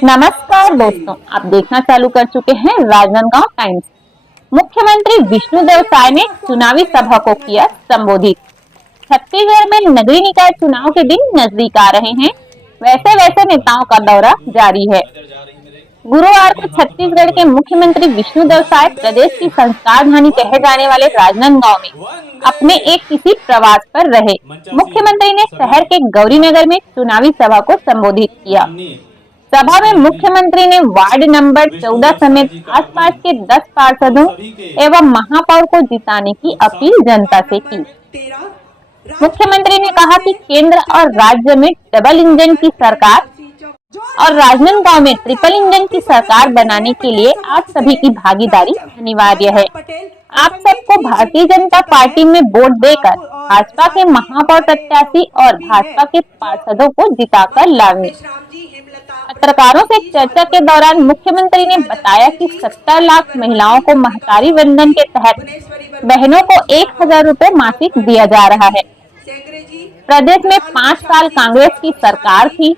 नमस्कार दोस्तों, आप देखना चालू कर चुके हैं राजनांदगांव टाइम्स। मुख्यमंत्री विष्णुदेव साय ने चुनावी सभा को किया संबोधित। छत्तीसगढ़ में नगरीय निकाय चुनाव के दिन नजदीक आ रहे हैं, वैसे वैसे नेताओं का दौरा जारी है। गुरुवार को छत्तीसगढ़ के मुख्यमंत्री विष्णुदेव साय प्रदेश की संस्कारधानी कहे जाने वाले राजनांदगांव में अपने एक किसी प्रवास पर रहे। मुख्यमंत्री ने शहर के गौरीनगर में चुनावी सभा को संबोधित किया। सभा में मुख्यमंत्री ने वार्ड नंबर 14 समेत आसपास के 10 पार्षदों एवं महापौर को जिताने की अपील जनता से की। मुख्यमंत्री ने कहा कि केंद्र और राज्य में डबल इंजन की सरकार और राजनांदगांव में ट्रिपल इंजन की सरकार बनाने के लिए आप सभी की भागीदारी अनिवार्य है। आप सबको भारतीय जनता पार्टी में वोट देकर भाजपा के महापौर प्रत्याशी और भाजपा के पार्षदों को जिताकर लाएंगे। पत्रकारों से चर्चा के दौरान मुख्यमंत्री ने बताया कि 70 लाख महिलाओं को महतारी वंदन के तहत बहनों को 1000 रुपए मासिक दिया जा रहा है। प्रदेश में 5 साल कांग्रेस की सरकार थी,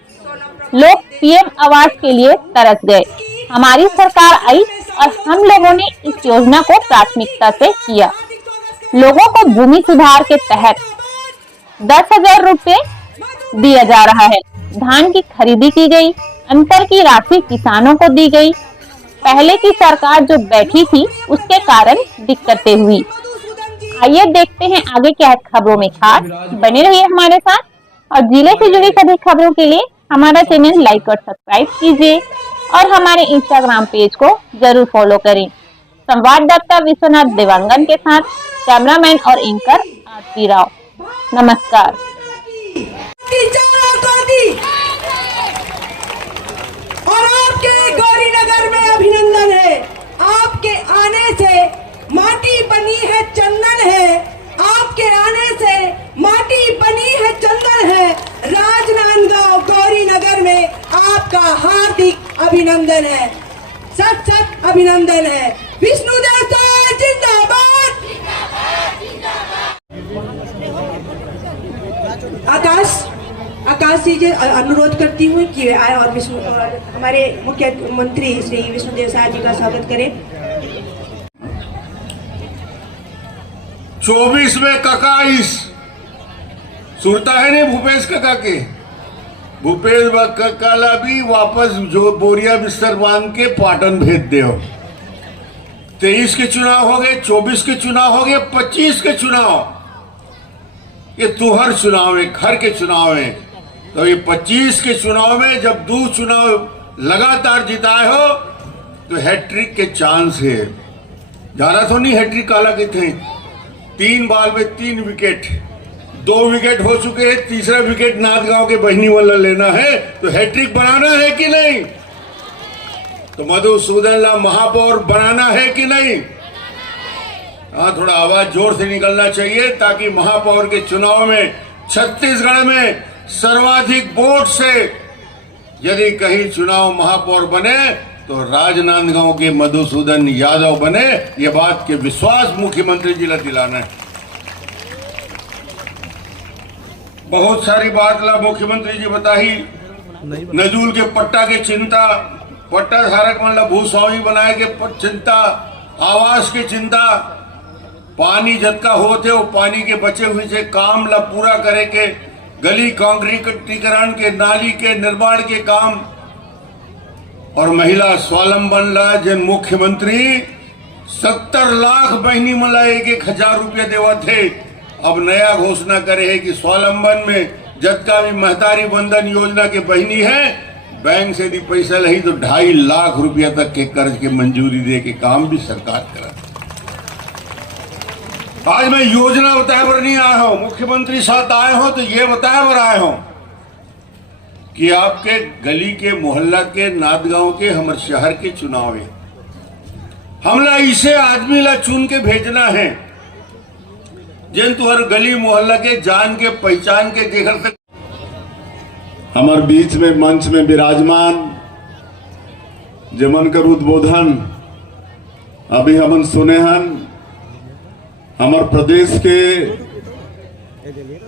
लोग पीएम आवास के लिए तरस गए। हमारी सरकार आई और हम लोगों ने इस योजना को प्राथमिकता से किया। लोगों को भूमि सुधार के तहत 10,000 रुपए दिया जा रहा है। धान की खरीदी की गई, अंतर की राशि किसानों को दी गई। पहले की सरकार जो बैठी थी उसके कारण दिक्कतें हुई। आइए देखते हैं आगे क्या है खबरों में खास। बने रहिए हमारे साथ और जिले से जुड़ी सभी खबरों के लिए हमारा चैनल लाइक और सब्सक्राइब कीजिए और हमारे इंस्टाग्राम पेज को जरूर फॉलो करें। संवाददाता विश्वनाथ देवांगन के साथ कैमरामैन और एंकर आरती राव। नमस्कार। और आपके गौरीनगर में अभिनंदन है। आपके आने से माटी बनी है, चंदन है। आपके आने से माटी बनी है, चंदन है। राजनांदगांव गौरीनगर में आपका हार्दिक अभिनंदन है, सच सच अभिनंदन है। विष्णुदेव साय जिंदाबाद। आकाश जी अनुरोध करती हूँ कि आए और हमारे मुख्यमंत्री श्री विष्णुदेव साय जी का स्वागत करें। 24 में ककाईस सुनता है नहीं भूपेश काका के। भूपेश काका भी वापस जो बोरिया बिस्तर बांध के पाटन भेज दे। 23 के चुनाव हो गए, 24 के चुनाव हो गए, 25 के चुनाव। ये तुहर चुनाव है, घर के चुनाव है। तो ये 25 के चुनाव में जब 2 चुनाव लगातार जिताए हो तो हैट्रिक के चांस है। ज्यादा तो नहीं हैट्रिक काला के थे। 3 बॉल में 3 विकेट, 2 विकेट हो चुके हैं। तीसरा विकेट नांदगांव के बहनी वाला लेना है तो हैट्रिक बनाना है कि नहीं? तो मधुसूदन लाल महापौर बनाना है कि नहीं? हाँ, थोड़ा आवाज जोर से निकलना चाहिए ताकि महापौर के चुनाव में छत्तीसगढ़ में सर्वाधिक वोट से यदि कहीं चुनाव महापौर बने तो राजनांदगांव के मधुसूदन यादव बने। ये बात के विश्वास मुख्यमंत्री जी ने दिलाना है। बहुत सारी बात ला मुख्यमंत्री जी बताई। नजूल के पट्टा के चिंता, पट्टा धारक मतलब भूस्वामी बनाए के चिंता, आवास की चिंता, पानी जतका होते वो पानी के बचे हुए से काम ला पूरा करे के, गली कांक्रीटीकरण के, नाली के निर्माण के काम और महिला स्वावलंबन ला जिन मुख्यमंत्री 70 लाख बहनी मला 1,000 रुपया देवा थे। अब नया घोषणा करे है कि स्वावलंबन में जतका भी महतारी बंधन योजना के बहनी है, बैंक से यदि पैसा नहीं तो 2.5 लाख रुपया तक के कर्ज के मंजूरी दे के काम भी सरकार करा। आज मैं योजना बताए पर नहीं आया हूं, मुख्यमंत्री साथ आए हो तो ये बताए पर आए हो कि आपके गली के, मोहल्ला के, नांदगांव के, हमारे शहर के चुनाव है। हमला इसे आदमी ला चुन के भेजना है जिन तुहर गली मोहल्ला के जान के, पहचान के देखल तक। हमारे बीच में मंच में विराजमान जमन कर उद्बोधन अभी हमन सुने हन। हमारे प्रदेश के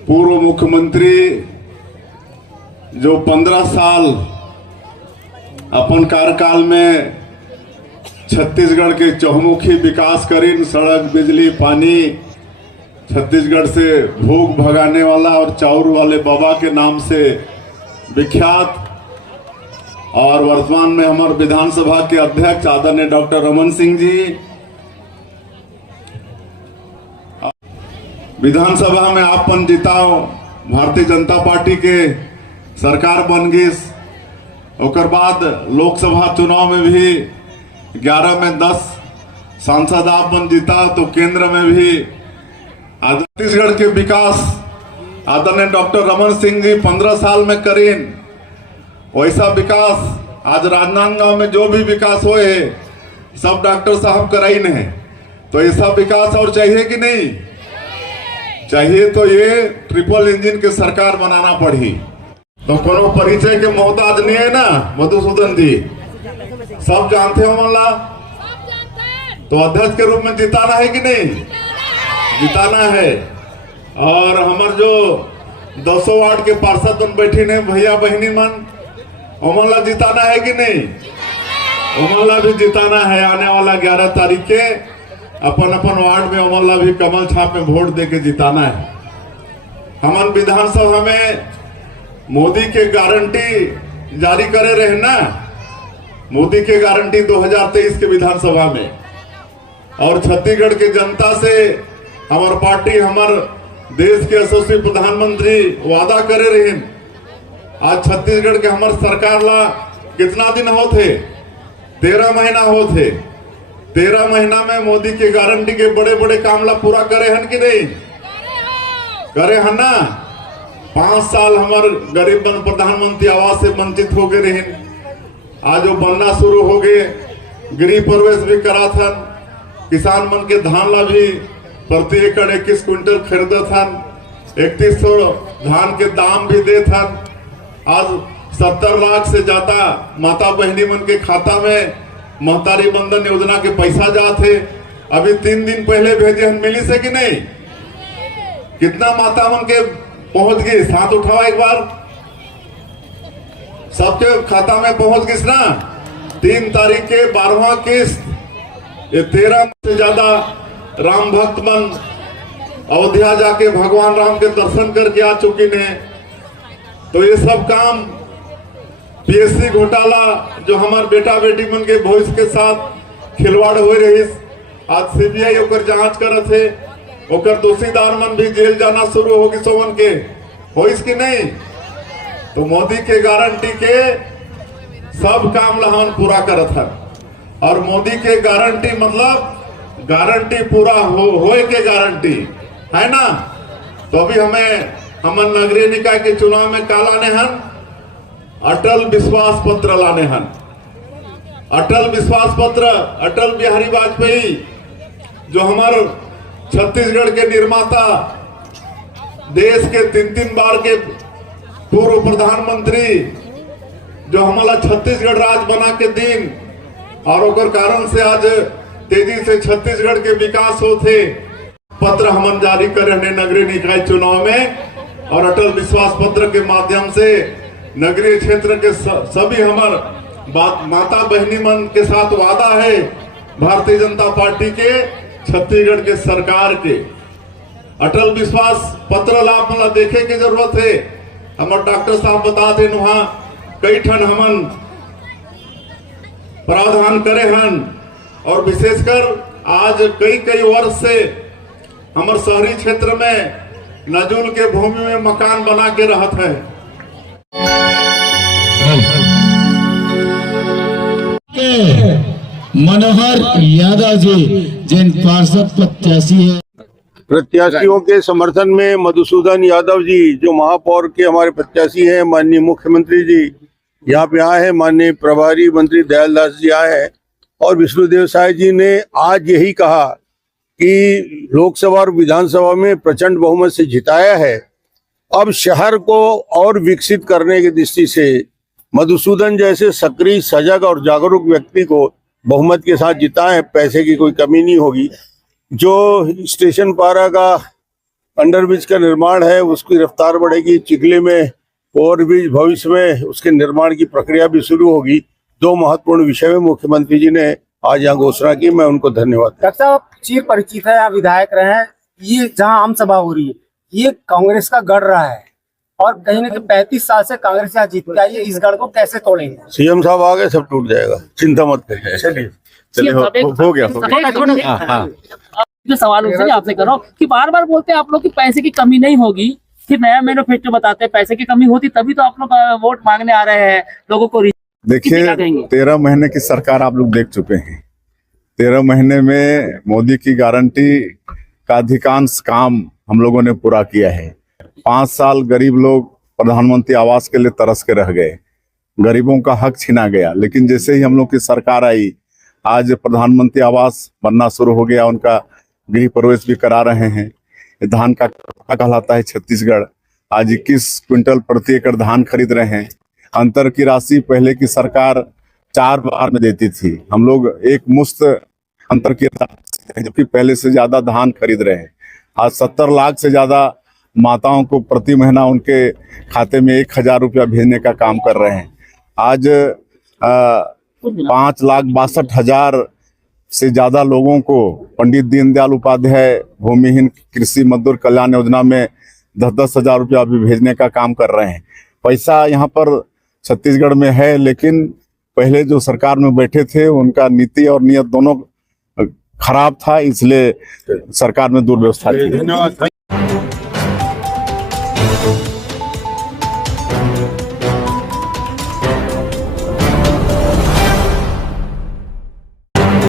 पूर्व मुख्यमंत्री जो 15 साल अपन कार्यकाल में छत्तीसगढ़ के चहुमुखी विकास करीन, सड़क, बिजली, पानी, छत्तीसगढ़ से भूख भगाने वाला और चाउर वाले बाबा के नाम से विख्यात, और वर्तमान में हमारे विधानसभा के अध्यक्ष आदरणीय डॉक्टर रमन सिंह जी, विधानसभा में आपन जिताओ, भारतीय जनता पार्टी के सरकार बन गई। ओकर बाद लोकसभा चुनाव में भी 11 में 10 सांसद आपन जीता, तो केंद्र में भी छत्तीसगढ़ के विकास आदरणीय डॉक्टर रमन सिंह जी 15 साल में करीन। वैसा विकास आज राजनांदगांव में जो भी विकास होए सब डॉक्टर साहब कराई ने, तो ऐसा विकास और चाहिए कि नहीं चाहिए? तो ये ट्रिपल इंजन के सरकार बनाना पड़ी। तो कोनो परिचय के मोहताज नहीं है ना मधुसूदन जी, सब जानते हो मल्ला। तो अध्यक्ष के रूप में जिताना है कि नहीं? जिताना है। और हमार जो 200 वार्ड के पार्षद बन बैठी ने भैया बहनी मन, ओमला जिताना है कि नहीं? ओमला भी जिताना है। आने वाला 11 तारीख के अपन अपन वार्ड में ओमला भी कमल छाप में वोट देके जिताना है। हमन विधानसभा में मोदी के गारंटी जारी करे रहे ना, मोदी के गारंटी 2023 के विधानसभा में, और छत्तीसगढ़ के जनता से हमार पार्टी, हमार देश के यशस्वी प्रधानमंत्री वादा करे रहे। आज छत्तीसगढ़ के हमार सरकार ला कितना दिन होते? 13 महीना होते। 13 महीना में मोदी के गारंटी के बड़े बड़े काम ला पूरा करे हन कि नहीं करे हन ना? 5 साल हमार गरीब बन प्रधानमंत्री आवास से वंचित हो गए रहे, आज वो बनना शुरू हो गए। गृह प्रवेश भी करा था, किसान मन के धान ला भी प्रति एकड़ 21 क्विंटल खरीदा था, 3100 धान के दाम भी दे था। आज 70 लाख से ज्यादा माता बहनी मन के खाता में महतारी बंधन योजना के पैसा जाते। अभी 3 दिन पहले भेजे हम, मिली से कि नहीं? कितना माता मन के पहुंच गई? हाथ उठाओ एक बार। सबके खाता में पहुंच गई ना? 3 तारीख के 12वां किस्त, ये 13 से ज्यादा राम भक्त मन अयोध्या जाके भगवान राम के दर्शन करके आ चुकी ने। तो ये सब काम पीएससी घोटाला जो हमारे बेटा बेटी मन के भविष्य के साथ खिलवाड़ हो रही, आज सीबीआई ओकर जांच करत है, ओकर दोषीदार मन भी जेल जाना शुरू होगी सोमन के, हो इसकी नहीं? तो मोदी के गारंटी के सब काम ला हम पूरा करत है। और मोदी के गारंटी मतलब गारंटी पूरा होए के गारंटी है ना। तो अभी हमें नगरीय निकाय के चुनाव में का लाने हन? अटल विश्वास पत्र लाने हन। अटल विश्वास पत्र, अटल बिहारी वाजपेयी जो हमारे छत्तीसगढ़ के निर्माता, देश के 3 बार के पूर्व प्रधानमंत्री, जो हमारा छत्तीसगढ़ राज बना के दिन, और ओकर कारण से आज तेजी से छत्तीसगढ़ के विकास होते। पत्र हम जारी करे नगरीय निकाय चुनाव में, और अटल विश्वास पत्र के माध्यम से नगरीय क्षेत्र के सभी हमारे माता बहनी मन के साथ वादा है भारतीय जनता पार्टी के, छत्तीसगढ़ के सरकार के। अटल विश्वास पत्र ला अपना देखे की जरूरत है। हमारे डॉक्टर साहब बता दें, वहां कई ठन हमन प्रावधान करे हन, और विशेषकर आज कई वर्ष से हमारे शहरी क्षेत्र में नजूल के भूमि में मकान बना के रहत है। मनोहर यादव जी जिन पार्षद प्रत्याशियों के समर्थन में मधुसूदन यादव जी जो महापौर के हमारे प्रत्याशी हैं, माननीय मुख्यमंत्री जी यहाँ पे आए हैं, माननीय प्रभारी मंत्री दयालदास जी आए हैं, और विष्णुदेव साय जी ने आज यही कहा कि लोकसभा और विधानसभा में प्रचंड बहुमत से जिताया है। अब शहर को और विकसित करने की दृष्टि से मधुसूदन जैसे सक्रिय, सजग और जागरूक व्यक्ति को बहुमत के साथ जिताए, पैसे की कोई कमी नहीं होगी। जो स्टेशन पारा का अंडरब्रिज का निर्माण है उसकी रफ्तार बढ़ेगी, चिखली में ओवरब्रिज भविष्य में उसके निर्माण की प्रक्रिया भी शुरू होगी। दो महत्वपूर्ण विषय में मुख्यमंत्री जी ने आज यहाँ घोषणा की, मैं उनको धन्यवाद देता हूं। डॉक्टर साहब चिर परिचित है, आप विधायक रहे हैं, ये जहां आम सभा हो रही है ये कांग्रेस का गढ़ रहा है और कहीं ना कहीं 35 साल से कांग्रेस यहाँ जीत के आई है, इस गढ़ को कैसे तोड़ेंगे? सीएम साहब आ गए, सब टूट जाएगा, चिंता मत करिए। चलिए हो गया। जो सवाल उनसे आपसे कर रहा हूँ कि बार बार बोलते हैं आप लोग कि पैसे की कमी नहीं होगी, फिर नया मैनिफेस्टो बताते हैं पैसे की कमी होती तभी तो आप लोग वोट मांगने आ रहे हैं लोगों को। देखिए 13 महीने की सरकार आप लोग देख चुके हैं। 13 महीने में मोदी की गारंटी का अधिकांश काम हम लोगों ने पूरा किया है। 5 साल गरीब लोग प्रधानमंत्री आवास के लिए तरस के रह गए, गरीबों का हक छीना गया। लेकिन जैसे ही हम लोग की सरकार आई, आज प्रधानमंत्री आवास बनना शुरू हो गया, उनका गृह प्रवेश भी करा रहे हैं। धान का कहलाता है छत्तीसगढ़, आज 21 क्विंटल प्रति एकड़ धान खरीद रहे हैं। अंतर की राशि पहले की सरकार 4 बार में देती थी, हम लोग एक मुश्त अंतर की राशि, जबकि पहले से ज्यादा धान खरीद रहे हैं। आज 70 लाख से ज्यादा माताओं को प्रति महीना उनके खाते में 1000 रुपया भेजने का काम कर रहे हैं। आज 5,62,000 से ज्यादा लोगों को पंडित दीनदयाल उपाध्याय भूमिहीन कृषि मजदूर कल्याण योजना में 10-10 हजार रुपया भी भेजने का काम कर रहे हैं। पैसा यहाँ पर छत्तीसगढ़ में है, लेकिन पहले जो सरकार में बैठे थे उनका नीति और नियत दोनों खराब था, इसलिए सरकार में दुर्व्यवस्था थी।